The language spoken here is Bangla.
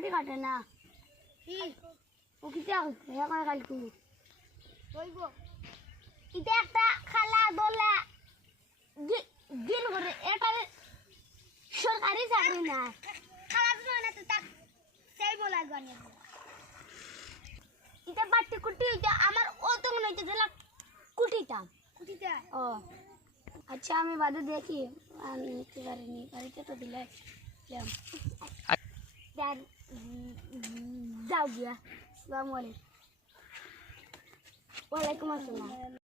বেটি কাটে না ও কিতা হইছে কয় কালকু কইব ইটা একটা খালা দোলা দিন করে এটা সরকারি চাকরি না খালা দোলা তো তাক সেই বলা গানে ইটা বাটি কুটি ইটা আমার অতং নইতে দিলা কুটিটা ও আচ্ছা আমি বাদে দেখি আমি নিতে পারিনি বাড়িতে তো দিলে যাও গিয়া আসসালামু আলাইকুম ওয়ালাইকুম আসসালাম